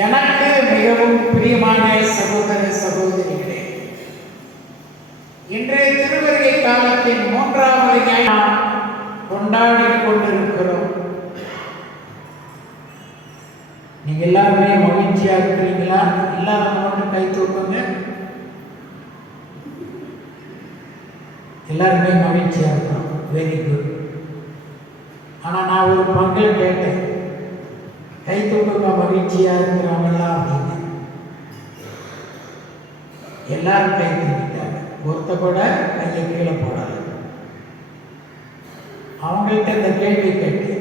எனக்கு மிகவும் பிரியமான சகோதர சகோதரிகளே, இன்றைய திருவருகை காலத்தின் 3வது நாம் கொண்டாடி கொண்டிருக்கிறோம். நீங்க எல்லாருமே மகிழ்ச்சியா இருக்கிறீங்களா? எல்லாரும் மட்டும் கை தூக்குங்க. எல்லாருமே மகிழ்ச்சியா இருக்கோம். Very good. ஆனா நான் ஒரு பங்கு கேட்டேன், கை தூக்குங்க மகிழ்ச்சியா இருக்கிறவங்களா அப்படின்னு. எல்லாரும் கை தூக்கிட்டாங்க. ஒருத்த கூட கையை கீழே போடல. அவங்கள்ட்ட இந்த கேள்வி கேட்டு,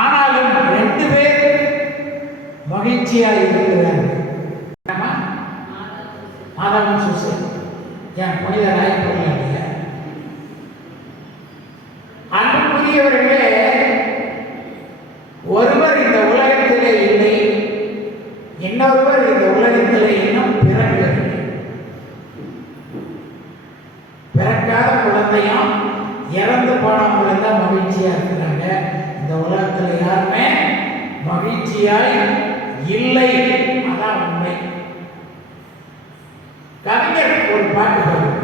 ஆனாலும் 2 பேர் மகிழ்ச்சியா இருக்கிறார்கள். மாதவன் சுசன் என் புனித ராயப்பொருள் இல்ல. அன்புக்குரியவர்களே, ஒருவர் இந்த உலகத்திலே இல்லை, இன்னொருவர் இந்த உலகத்திலே இன்னும் பிறக்கவில்லை. பிறக்காத குழந்தையும் இறந்து போனவங்களும் தான் மகிழ்ச்சியா இருக்கிறாங்க. இந்த உலகத்தில் யாருமே மகிழ்ச்சியாய் இல்லை. அதான் உண்மை. கவிஞர் ஒரு பாட்டு பாடுவார்.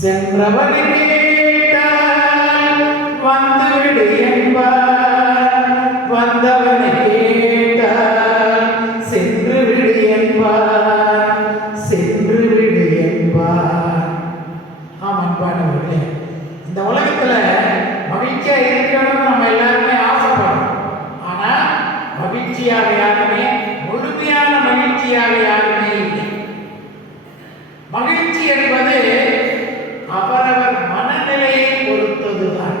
சென்றவனை கேட்டால் வந்துவிடு என்பார், வந்தவனை கேட்டால் சென்று விடு என்பார், சென்று விடு என்பார். அன்பானவர்களே, இந்த உலகத்துல மகிழ்ச்சியா இருக்கணும்னு நம்ம எல்லாருமே ஆசைப்படுறோம். ஆனா மகிழ்ச்சியாக யாருமே, முழுமையான மகிழ்ச்சியாக யாருமே இல்லை. மகிழ்ச்சி என்பது அவரவர் மனநிலையை பொறுத்ததுதான்.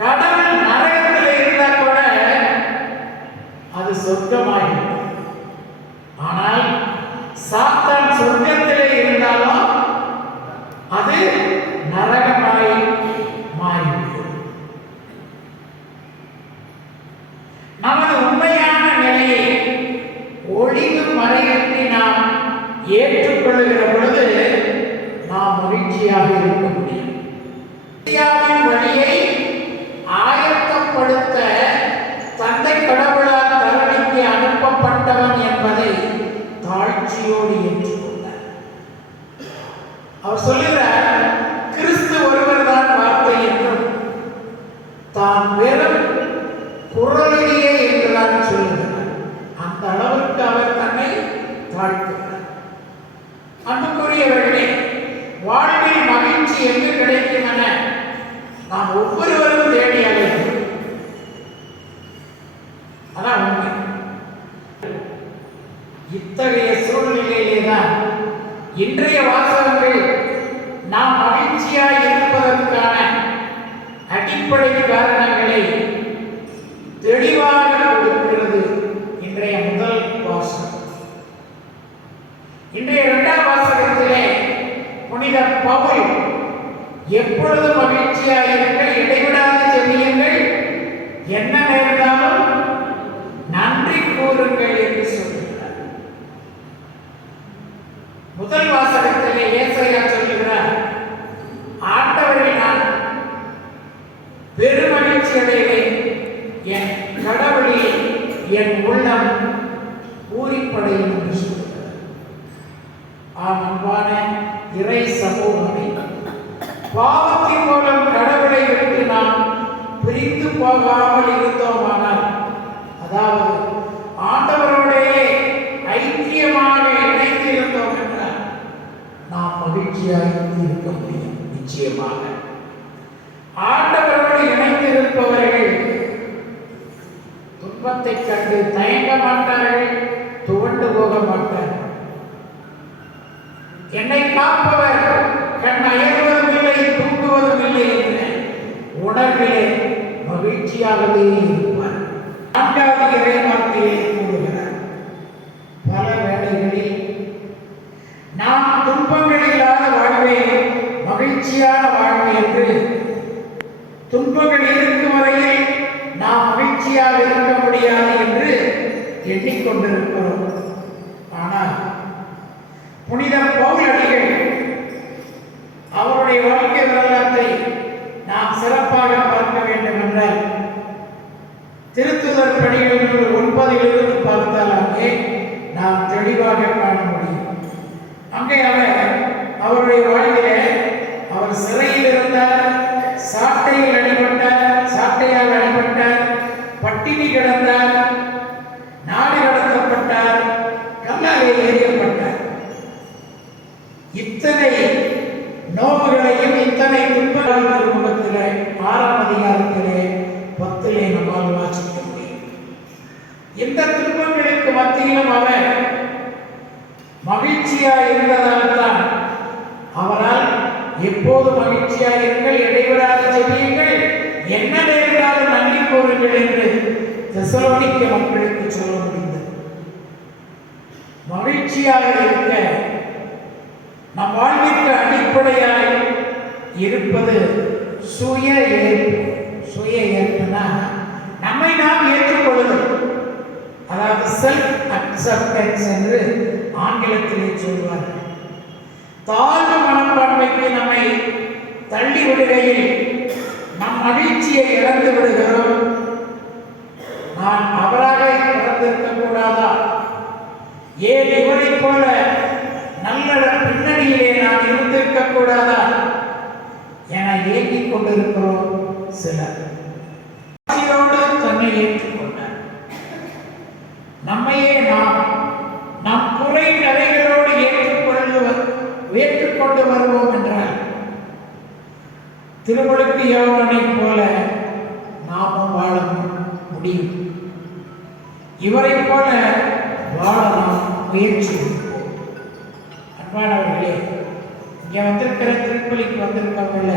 கடவுள் நரகத்தில் இருந்தா கூட அது சொர்க்கமாகும். ஆனால் சாத்தான் சொர்க்கத்திலே இருந்தாலும் அது நரகமாய் மாறிவிடும். நமது உண்மையான நிலையை ஒளிவு மறையின்றி நாம் ஏற்றுக்கொள்ளுகிற பொழுது நாம் மகிழ்ச்சியாக இருக்க முடியும். இந்தியாவின் வழியை ஆயத்தப்படுத்த தந்தை கடவுளால் தரணிக்கு அனுப்பப்பட்டவன் என்பதை தாழ்ச்சியோடு ஏற்றுக்கொண்டார். அவர் சொல்லுகிறார், கிறிஸ்து ஒருவர் தான் வார்த்தை என்றும் தான் வெறும் குரலிலேயே என்றுதான் சொல்லுகிறார். அந்த அளவுக்கு அவர் தன்னை தாழ்த்துகிறார். அன்புக்குரியவர்களே, வாழ்வில் மகிழ்ச்சி எங்கு கிடைக்கும் என நாம் ஒவ்வொருவரும் தேடி அலைகிறோம். அதான் உண்மை. இத்தகைய சூழ்நிலையிலே தான் இன்றைய வாசகங்கள் நாம் மகிழ்ச்சியாய் இருப்பதற்கான அடிப்படை காரணங்களை தெளிவாக கொடுக்கிறது. இன்றைய முதல் வாசகம். இன்றைய 2ஆம் வாசகத்திலே புனித பவுல் எப்பொழுது மகிழ்ச்சியாய் இருங்கள், இடைவிடாது ஜெபியுங்கள், என்ன நேர்ந்தாலும் நன்றி கூறுங்கள் என்று சொல்கிறார். முதல் வாசகத்திலே ஏசாயா சொல்லுகிறார், ஆண்டவரை நான் பெருமகிழ்ச்சி அடைவேன், என் கடவுளில் என் உள்ளம் பூரிப்படையும் என்று சொல்கிறார். அன்பான இறை சமூகமே, பாவத்தின் மூலம் கடவுளை விட்டு நாம் பிரிந்து போகாமல் இருந்தோமானால், அதாவது ஆண்டவரோடையே ஐக்கியமாக இணைந்து இருந்தோம் என்றால் நாம் மகிழ்ச்சியாக இருக்க முடியும். நிச்சயமாக ஆண்டவரோடு இணைந்து இருப்பவர்கள் துன்பத்தை கண்டு தயங்க மாட்டார்கள், துவண்டு போக மாட்டார்கள். என்னை காப்பவர் கண் அயர்வதும் இல்லை, தூங்குவதும் இல்லை என்ற உணர்விலே மகிழ்ச்சியாகவே இருப்பார். 4வது இறைவார்த்தையை கூறுகிறார், பல வேளைகளில் நாம் துன்பங்கள் இல்லாத வாழ்வே மகிழ்ச்சியான வாழ்வு என்று, துன்பங்கள் இருக்கும் வரையில் நாம் மகிழ்ச்சியாக இருக்க முடியாது என்று எண்ணிக்கொண்டிருக்கிறோம். ஆனால் புனித பவுல் அடிகள் அவருடைய வாழ்க்கை வரலாற்றை நாம் சிறப்பாக பார்க்க வேண்டும் என்றால் திருத்துதர் பணிகள் 9 பார்த்தால் அங்கே நாம் தெளிவாக காண முடியும். அங்கே அவருடைய வாழ்விலே அவர் சிறையில் இருந்தார், சாட்டையால் அடிபட்டார், பட்டினி கிடந்தார், நாடு கடத்தப்பட்டார், கல்லாலே எறியப்பட்டார். இத்தனை நோவுகளையும் இத்தனை துன்பங்கள் முகத்திலே 6ஆம் அதிகாரத்திலே 10 நம்மால் வாசிக்க முடியும். இந்த துன்பங்களுக்கு மத்தியிலும் அவர் மகிழ்ச்சியாய் இருந்ததால் தான் அவரால் எப்போது மகிழ்ச்சியாய் இருங்கள், இடைவிடாத ஜெபியுங்கள், என்ன நேர்ந்தாலும் நன்றி கூறுங்கள் என்று தெசலோனிக்க மக்களுக்கு சொல்ல முடிந்தது. மகிழ்ச்சியாக இருக்க நம் வாழ்விற்கு அடிப்படையாய் இருப்பது சுய ஏற்பு. சுய ஏற்புனா நம்மை நாம் ஏற்றுக்கொள்ளுதல், அதாவது செல்ஃப் அக்செப்டன்ஸ் என்று ஆங்கிலத்திலே சொல்வார்கள். தாழ்வு மனப்பான்மைக்கு நம்மை தள்ளி விடுகையில் நம் மகிழ்ச்சியை இழந்து விடுகிறோம். நான் அவராக பிறந்திருக்க கூடாதா, ஏன் இவரை போல நல்ல பின்னணியிலே நான் இருந்திருக்க கூடாதா என ஏங்கிக் கொண்டிருக்கிறோம். சிலர் தன்னை ஏற்றுக்கொண்டார். நம்மையே நம் குறை நிறைகளோடு ஏற்றுக்கொண்டு வருவோம் என்றால் திருமுழுக்கு யோவானை போல நாமும் வாழ முடியும். இவரை போல வாழ நாம் முயற்சி எடுப்போம். அன்பானவர்களே, இங்க வந்திருக்கிற திருப்பலிக்கு வந்திருக்கவங்கள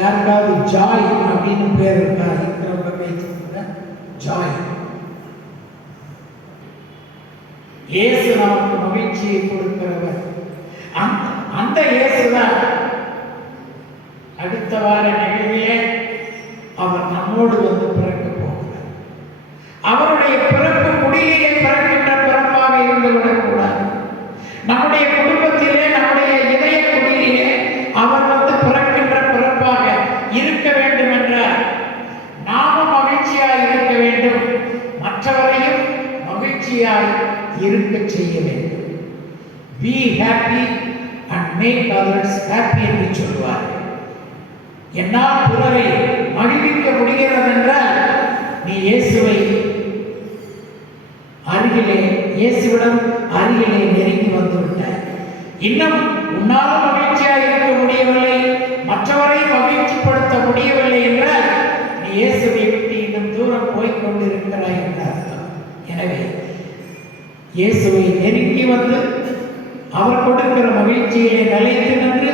யாருக்காவது ஜாய் அப்படின்னு பேர் இருக்கா? இருக்கிறவங்க பேசுங்க. ஜாய். இயேசு நமக்கு மகிழ்ச்சியை கொடுக்கிறவர். அந்த இயேசு தான் அடுத்த வார நிகழ்விலே அவர் நம்மோடு வந்து பிறக்க போகிறார். அவருடைய பிறப்பு குடியிலே பிறக்கின்ற பிறப்பாக இருந்து விடக்கூடாது. நம்முடைய குடும்பத்திலே, நம்முடைய இதய குடியிலே அவர் வந்து பிறக்கின்ற பிறப்பாக இருக்க வேண்டும் என்றால் நாமும் மகிழ்ச்சியாய் இருக்க வேண்டும், மற்றவரையும் மகிழ்ச்சியாய் இருக்க செய்ய வேண்டும். Be happy and make others happy என்று சொல்வார். என்னால் பிறரை மகிழ்விக்க முடிகிறது என்றால் நீ இயேசுவிடம் அருகிலே நெருங்கி வந்துவிட்ட. இன்னும் உன்னால் மகிழ்ச்சியாக இருக்க முடியவில்லை, மற்றவரை மகிழ்ச்சிப்படுத்த முடியவில்லை என்றால் நீ இயேசுவை விட்டு இன்னும் தூரம் போய்க் கொண்டிருக்கிறாய் என்ற அர்த்தம். எனவே இயேசுவை நெருங்கி வந்து அவர் கொடுக்கிற மகிழ்ச்சியை நிலைத்து நின்று